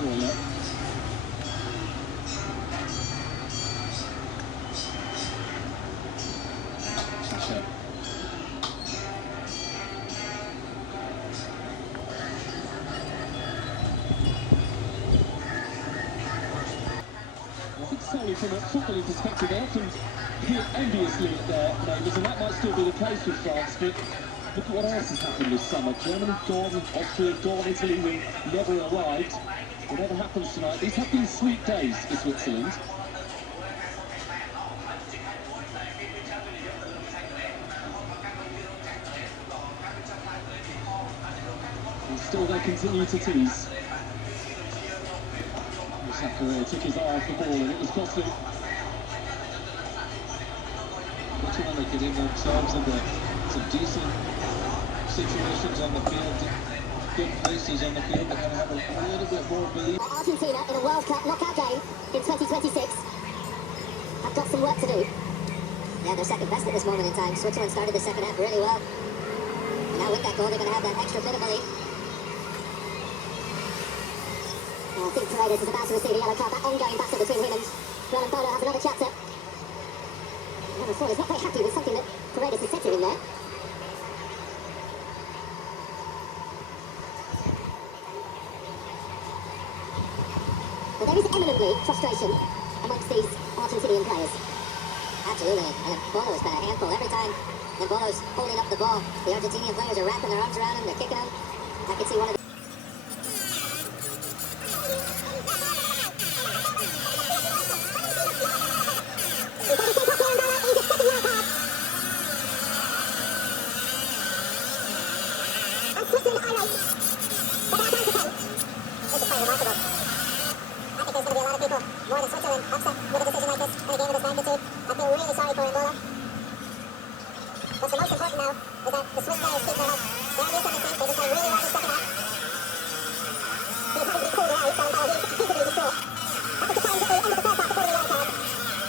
corner. Solely from a footballing perspective, they often peer enviously at their neighbours, and that might still be the case with France, but look at what else has happened this summer. Germany gone, Austria gone, Italy who never arrived. Whatever happens tonight, these have been sweet days for Switzerland. And still they continue to tease. Zakaria took his eye off the ball and it was costly. Looking when they get in themselves into some decent situations on the field, good places on the field, they're going to have a little bit more belief. Argentina in a World Cup knockout game in 2026 have got some work to do. Yeah, they're second best at this moment in time. Switzerland started the second half really well. And now with that goal, they're going to have that extra bit of a lead. I think Paredes is about to receive a yellow card. That ongoing battle between him and Ron and Bolo has another chapter. Number 4 is not very happy with something that Paredes has said to him there. But there is eminently frustration amongst these Argentinian players. Absolutely, and Bolo has been a handful every time. And Bolo's holding up the ball. The Argentinian players are wrapping their arms around him, they're kicking him. I can see one of the more than Switzerland upset with a decision like this in a game of this magnitude. I feel really sorry for Angola. What's the most important now is that the Swiss players keep their head. They're used to this thing, they just played really well in the second half. They're trying to be cool out, so he could be destroyed. That was the challenge at the end of the first half before the yellow card.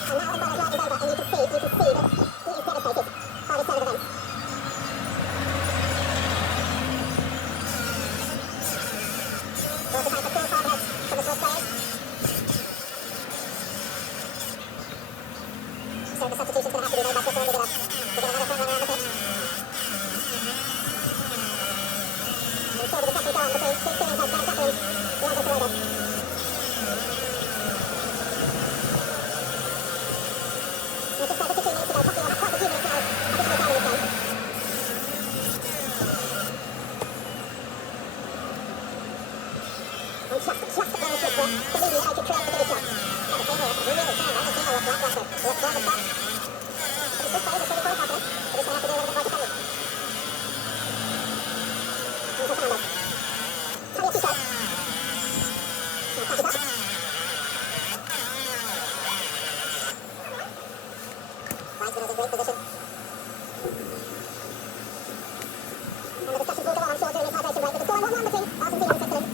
And now Angola's right is over, and you can see that he is devastated by this set of events. Well, it's a kind of cool card heads from the Swiss players. So the substitution's going to have to be made by Switzerland to get another front runner on the pitch. And so the discussion going between Steve Simmons and Ben Zuckerman, Bianca Paredes. And just 52 minutes ago, Cocky will have quite a few minutes now, additional time in this game. And just at the line switch there, believe me, I could create a bit of shot. Yeah, the table, really can. Argentina look lackluster. Look forward to start. But the Swiss players are pretty cool confident. They're just going to have to do a little bit more defending. And Fernando. Tanya Tito. And passes up. Weisman is in great position. And the discussions will go on, I'm sure, during this hydration break. With the score 1-1 between Argentina and Switzerland.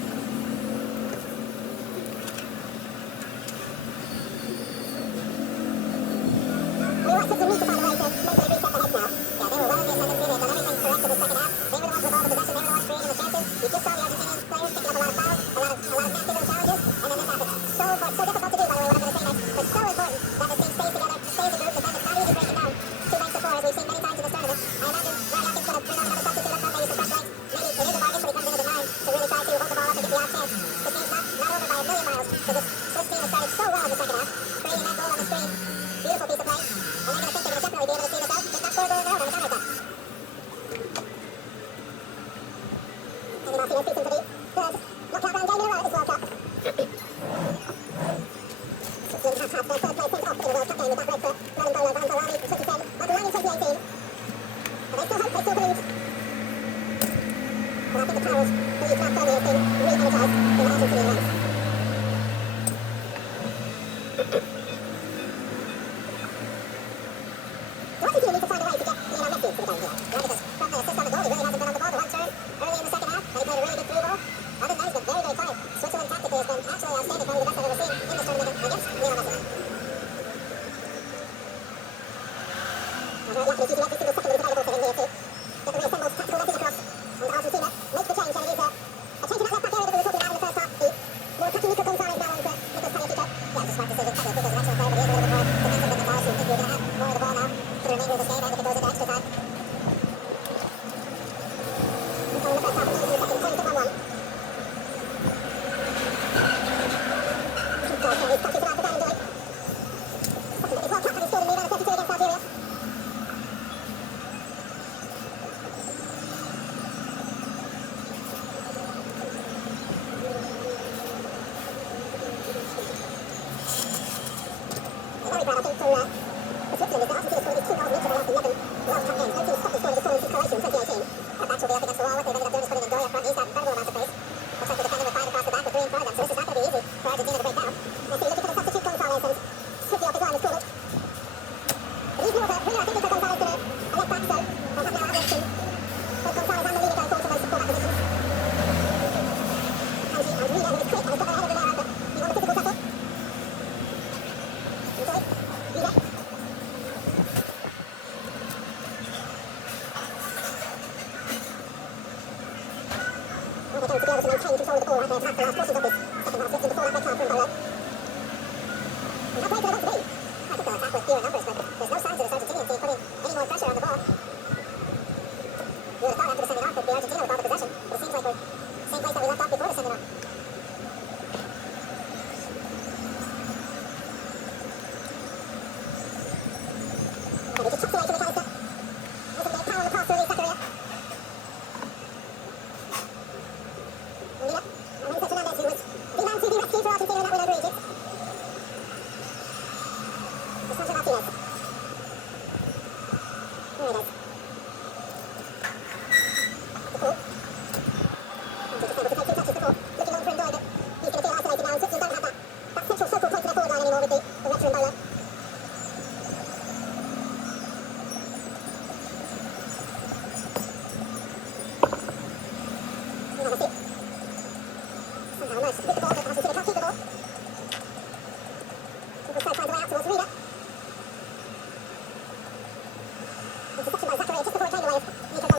Switzerland need to find a way to mentally reset the heads now. Yeah, they were well in the ascendancy. They've done everything correct in the second half. They were the ones with all the possession. They were the ones creating the chances. You just saw the Argentinian players picking up a lot of fouls, a lot of nasty little challenges, and then this happened. So difficult to do, by the way, what I'm going to say next, but so important that this team stays together, stays in groups, and it's not easy breaking down 2 ranks of 4, as we've seen many times in this tournament. I imagine Mariaki's going to bring on another substitute up front, maybe some fresh legs. Maybe it is a bargain, but he comes in at the 9 to really try to hold the ball up and get the odd chance. The team's not over by a million miles, so this Swiss team has started so well in the second half, creating that goal on the screen. Beautiful piece of play. And they're going to think they're going to definitely be able to see this out. Just not score a goal now on a counter-attack. And then Martinez beats him for the third knockout round game in a row at this World Cup. Switzerland have had their third place sent off in a World Cup game with that red for Ron and Bolo for Anzalani in 2010, Anzalani in 2018. But they still hope, they still believe. And I think the powers believe that firmly has been re-energised in the Argentinian ranks. Argentina need to find a way to get Lionel Messi into the game here. Yeah, because from the assist on the goal, he really hasn't been on the ball for one turn early in the second half, and he played a really good through ball. Other than that, he's been very, very quiet. Switzerland tactically has been absolutely outstanding, probably the best I've ever seen in this tournament against Lionel Messi. And we're lucky to see every single supplement available for him here too. Get the reassembled tactical message across, and Argentina makes the change, and it is a change in that left back area that we were talking about in the first half. The more attacking decision, probably a quicker directional play, but he is a little bit more defensive than Gonzalez, so you think you're going to have more of the ball now for the remainder of this game, and if it goes into extra time. He's coming up at top, and he's in the second, turning to 1-1. He's touching it off the ground, enjoy. He's well cut, but he's still the lead on the 32 against Algeria. Very proud, I think, for Switzerland is that Argentina scored these 2 goals in each of the last 11 World Cup games. No team has stopped scoring this goal since Croatia in 2018. That back will be up against the wall. What they've ended up doing is putting Ndoye up front. He's got incredible amounts of pace. Looks like the defender with 5 across the back with 3 in front of them. So this is not going to be easy for Argentina to break down. I see looking for the substitute Gonzalez and swiftly off his line is Kulic. But he's more of a winger, I think, for Gonzalez than a left back, so they'll have now outlets to both Gonzalez and Molina going forward from those support positions. And Molina, who is quick and has got their head of the narrow, but he won the physical tackle. Enjoy. Vida. Well, they're going to be able to maintain control of the ball as they attack the last portions of this second half, just before that red card from Barrow. And how great do they want to be? I think they'll attack with fewer numbers, but there's no signs of this Argentinian team putting any more pressure on the ball. You would have thought after the sending off it'd be Argentina with all the possession, but it seems like we're same place that we left off before the sending off. And they just chucked